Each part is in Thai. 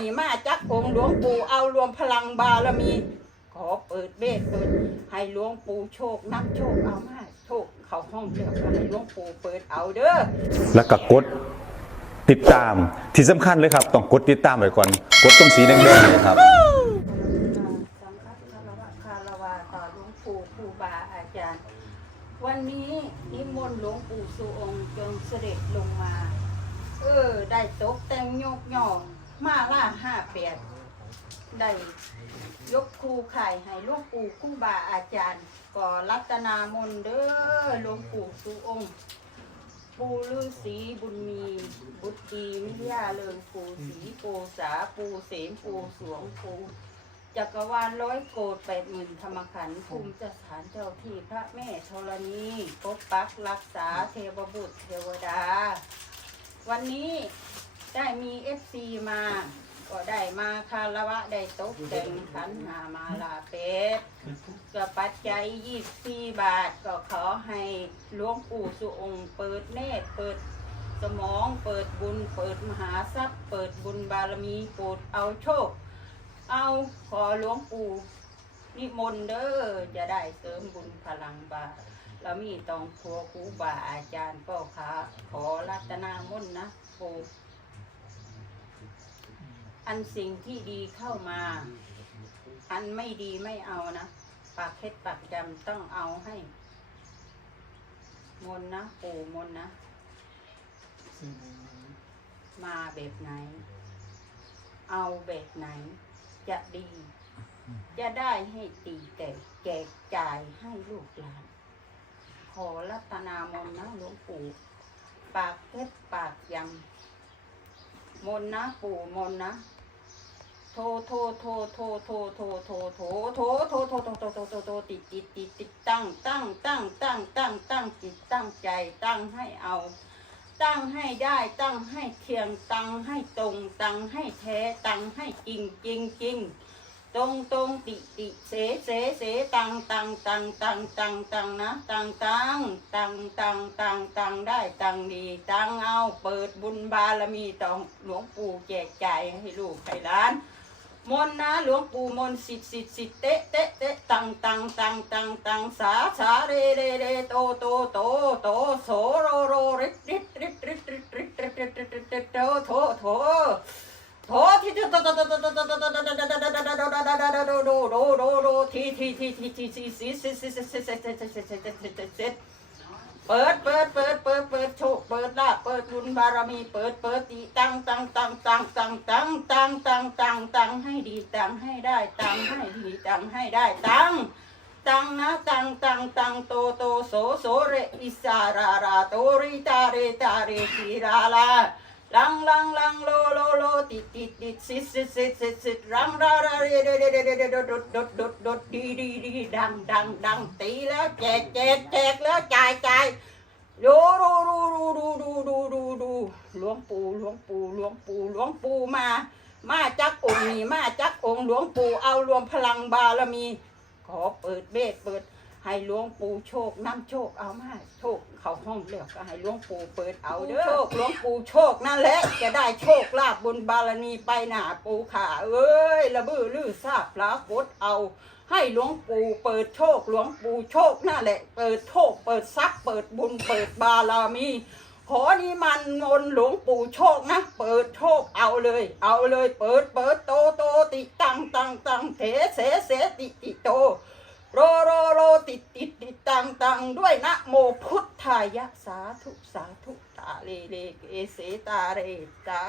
มีมาจักองค์หลวงปู่เอารวมพลังบารมี ขอเปิดเวทเปิดให้หลวงปู่โชคนักโชคเอามาโชคเข้าห้องเดียวกันให้หลวงปู่เปิดเอาเด้อแล้วก็กดติดตามที่สำคัญเลยครับ ต้องกดติดตามไว้ก่อน กดตรงสีแดงๆเนี่ยครับ สังฆคารวะคารวะต่อหลวงปู่ครูบาอาจารย์ วันนี้นิมนต์หลวงปู่สุองค์จงเสด็จลงมา เออ ได้ตกแต่งยกย่อง มาล่าห้าแปดได้ยกครูไข่ให้หลวงปู่ครูบาอาจารย์ ก่อรัตนามนเด้อหลวงปู่สุองค์ ปู่ฤาษีบุญมี บุตรีมิยาเลิงปูสีปูสาปูเสมปูสวงปูจักรวาลร้อยโกดแปดหมื่นธรรมขันธ์ภูมิจ้าสถานเจ้าที่พระแม่ธรณีปกปักรักษาเทวบุตรเทวดา วันนี้ ได้มีเอฟซีมา ก็ได้มาคารวะได้ตกแต่งขันหามาลาเป็ดก็ปัจจัยยี่สิบาทก็ขอให้หลวงปู่สุองค์เปิดเนตรเปิดสมองเปิดบุญเปิดมหาทรัพย์เปิดบุญบารมีโปรดเอาโชค เอาขอหลวงปู่นิมนต์เด้อจะได้เสริมบุญพลังบารแล้วมีตองครัวครูบาอาจารย์ก็ขาขอรัตนามนต์นะปู่ อันสิ่งที่ดีเข้ามา อันไม่ดีไม่เอานะปากเพชรปากจำต้องเอาให้ มนนะปู่มนนะ มาแบบไหน เอาแบบไหน จะดี จะได้ให้ตีแต่แจกจ่ายให้ลูกหลาน ขอรัตนามนนะหลวงปู่ปากเพชรปากยำมนนะปู่มนนะ โทโทโทโทโทโทโทโทโทโทโทโทโทโทโทโทติดติดติดติดตั้งตั้งตั้งตั้งตั้งตั้งจิตตั้งใจตั้งให้เอา ตั้งให้ได้ตั้งให้เทียงตั้งให้ตรงตั้งให้แท้ตั้งให้จริงจริงจริงตรงตรงติติเสเสเสตังตังตังตังตังตังนะตังตังตังตังตังตังได้ตังดีตังเอาเปิดบุญบารมีต้องหลวงปู่แจกจ่ายให้ลูกให้หลาน มนนะหลวงปู่มนสิทธิ์สิทธิ์สิทธิ์เตะเตะเตะตังตังตังตังตังสาสาเรเรเรโตโตโตโตโสโรโรริดริดริดริดริดริดริดริดริดริดริดโตโถโถโถที่ที่โตโตโตโตโตโตโตโตโตโตโตโตโตโตโตโตที่ที่ที่ที่ที่ที่ที่ที่ที่ที่ที่ที่ที่ เปิดเปิดเปิดเปิดเปิดโชคเปิดลาเปิดบุญบารมีเปิดเปิดตีตังตังตังตังตังตังตังตังตังตังให้ดีตังให้ได้ตังให้ดีตังให้ได้ตังตังนะตังตังตังโตโตโสโสเรอิสาราราโตริตาเรตาเรสีราลา ลังลังลังโลโลโลติดติดติดสิดสิดสิดสิดสิดรังราราเรเดเดเดเดเดดดดดดดดดีดีดีดังดังดังตีแล้วแจกแจกแจกแล้วจ่ายจ่ายดูดูดูดูดูดูดูดูดูหลวงปู่หลวงปู่หลวงปู่หลวงปู่มา มาจักองค์นี้มาจักองค์หลวงปู่เอารวมพลังบารมี ขอเปิดเบสเปิด ให้หลวงปู่โชคน้ำโชคเอามาโชคเข้าห้องเรียกก็ให้หลวงปู่เปิดเอาเด้อโชคหลวงปู่โชคนั่นแหละจะได้โชคลาภบุญบารมีไปหนาปู่ขาเอ้ยระบือลือซาบปลากดเอา ให้หลวงปู่เปิดโชคหลวงปู่โชคนั่นแหละ เปิดโชคเปิดทรัพย์เปิดบุญเปิดบารมีขอนี่มันมนต์หลวงปู่โชคนะ เปิดโชคเอาเลย เอาเลย เปิดเปิดโตโตติตังตังตังเถเสเสติติโต โรโรโรติดติดติดตังตังด้วยนะโมพุทธายะสาธุสาธุตาเลเลเกเสตาเรตา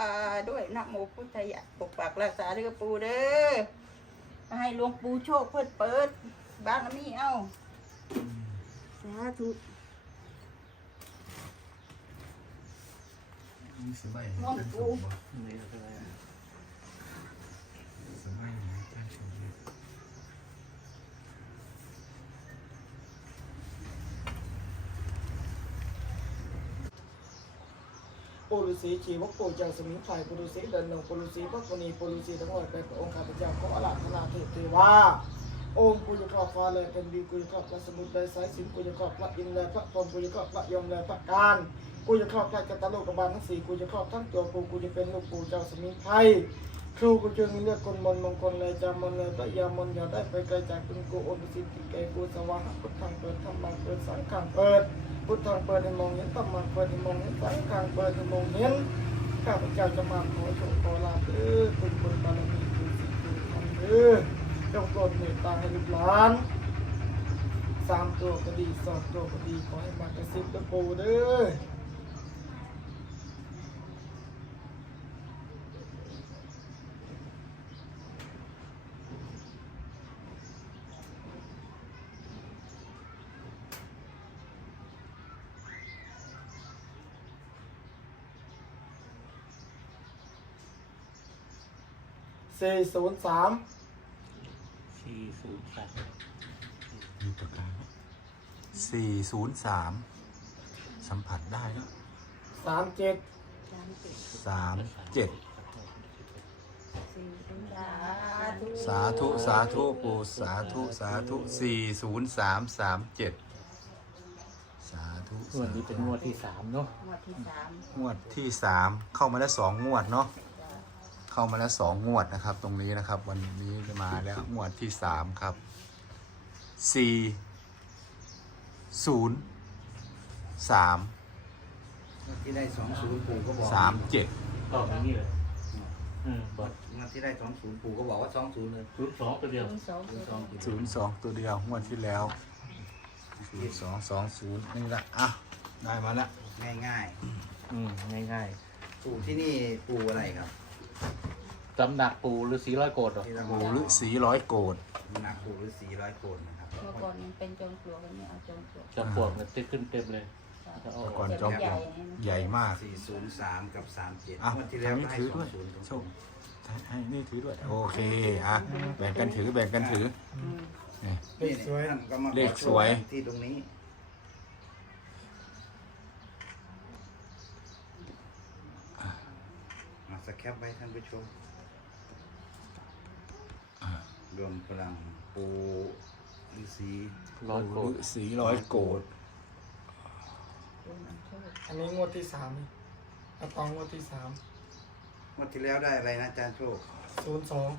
ด้วยนะโมพุทธายะปกปักรักษาเรือปูเด้อให้หลวงปู่โชคเพิ่นเปิดบารมีเอาสาธุสบายหลวงปู่ สบายการชม ปุรุษีชีวกปูเจ้าสมิงไพรปุรุษีเดินหนึ่งปุรุษีพระกุณีปุรุษีทั้งหมดเป็นองค์ข้าพเจ้าขออาราธนาเทพเทวาองค์กุยครอบฟ้าเลยเป็นดีกุยครอบพระสมุทรเลยสายสินกุยครอบพระอินทร์เลยพระพรหมกุยครอบพระยมเลยพระการกุยครอบพระกตะโลกบาลทั้งสี่กุยครอบทั้งตัวปู่กุยเป็นลูกปู่เจ้าสมิงไพรครูกูจึงเลือกคนมนมงคลเลยจามนเลยตะยามนอย่าได้ไปไกลจากคุณกูโอนสิทธิแกกูสว่างพุทธังเปิดธรรมังเปิดสังฆังเปิด พุทธังเปิดให้มองเห็นธรรมังเปิดให้มองเห็นสังฆังเปิดให้มองเห็นข้าพเจ้าจะมาขอโชคขอลาภเออคุณบุญบารมีคุณสิทธิ์คุณธรรมเออจงโปรดเมตตาให้ลูกหลานสามตัวก็ดีสองตัวก็ดีขอให้มากระซิบกับปูเด้อ สี่ศูนย์สามสี่ศูนย์สามมีประกาศสี่ศูนย์สามสัมผัสได้แล้วสามเจ็ดสามเจ็ดสาธุสาธุ สาธุปู่สาธุ สาธุสี่ศูนย์สามสามเจ็ดสาธุงวดนี้เป็นงวดที่สามเนาะงวดที่สามงวดที่สามเข้ามาแล้วสองงวดเนาะ เข้ามาแล้วสองงวดนะครับ ตรงนี้นะครับ วันนี้มาแล้วงวดที่สามครับสี่ศูนย์สามที่ได้สองศูนย์ปู่ก็บอกสามเจ็ดต่ออย่างนี้เลยอืมบอกงวดที่ได้สองศูนย์ปู่ก็บอกว่าสองศูนย์เลยศูนย์สองตัวเดียวศูนย์สองศูนย์สองศูนย์สองตัวเดียวงวดที่แล้วศูนย์สองสองศูนย์นี่แหละอะได้มาแล้วง่ายง่ายอืมง่ายๆปู่ที่นี่ปู่อะไรครับๆ ตำหนักปูหรือสีร้อยโกดเหรอที่เราโอ้โหฤาษีร้อยโกดหนักปู่หรือสีร้อยโกนนะครับเมื่อก่อนมันเป็นโจรปลวกอันนี้เอาโจรปลวกจะปวดมันติดขึ้นเต็มเลยจ้ะก่อนจอมปลวกใหญ่ๆใหญ่มากสี่ศูนย์สามกับสามเจ็ดอะงวดที่แล้วก็ให้ถือสอด้วงยศูนย์โชคให้ให้นี่ถือด้วย โอเคอะแบ่งกันถือแบ่งกันถืออืมนี่เลขสวยท่านก็มาเลขสวย ที่ตรงนี้อะ สแคปไว้ท่านผู้ชม รวมพลังปูฤาษีร้อยโกดฤาษีร้อยโกดดูมันโชคอันนี้งวดที่สามนี่อะตองงวดที่สามงวดที่แล้วได้อะไรนะอาจารย์โชคศูนย์สอง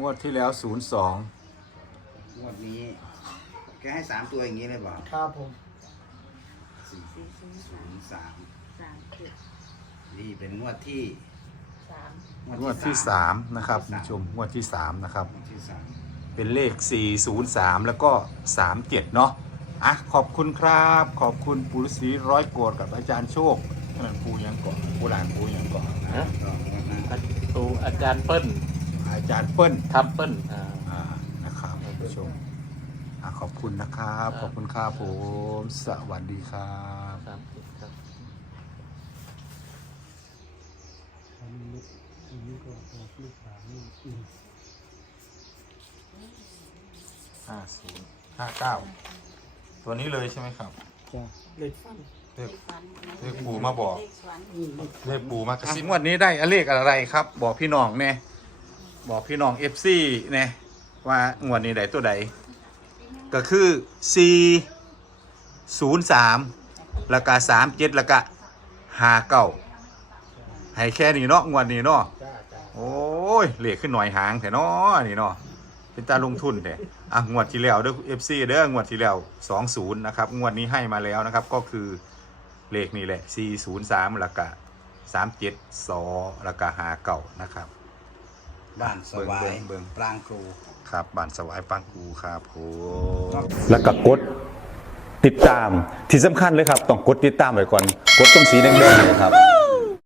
งวดที่แล้วศูนย์สองงวดนี้ แกให้สามตัวอย่างนี้เลยเปล่าครับผมสี่สี่ศูนย์ศูสามนย์สามสามเจ็ดนี่เป็นงวดที่ สามงวดที่สามนะครับคุณผู้ชมงวดที่สามนะครับ งวดที่สาม เป็นเลข 403 แล้วก็ 37 เนาะ อะ ขอบคุณครับ ขอบคุณปู่ฤาษีร้อยโกดกับอาจารย์โชคนั่นปูยังก่อนปูหลานปูยังก่อนฮะก็งวดหน้าตูอาจารย์เปิ้ลอาจารย์เปิ้ลทำเปิ้ลอ่า อ่า นะครับท่านผู้ชมอะขอบคุณนะครับ ขอบคุณครับผม สวัสดีครับ สามสิบครับ ห้าศูนย์ห้าเก้าตัวนี้เลยใช่ไหมครับเลขฟันเลขฟันเลขปู่มาบอกเลขฟันเลขปูมากระซิบงวดนี้ได้เลขอะไรครับ บอกพี่น้องเนี่ยบอกพี่น้องเอฟซีเนี่ยว่างวดนี้ได้ตัวใด ก็คือ C 0 3แล้วก็3 7แล้วก็5 9ให้แค่นี้เนาะงวดนี้เนาะ โอ้ยเลขขึ้นหน่อยหางแต่เนาะนี่เนาะเป็นตาลงทุนแต่อะงวดที่แล้วเด้อ FC เด้องวดที่แล้ว20นะครับงวดนี้ให้มาแล้วนะครับก็คือเลขนี่แหละ403แล้วก็37 2แล้วก็59นะครับ บ้านสวาเบิ่ยงเบิ่งปรางครูครับบ้านสวายปังกูครับผมแล้วก็กดติดตามที่สำคัญเลยครับ ต้องกดติดตามไว้ก่อน กดตรงสีแดงๆเนยครับ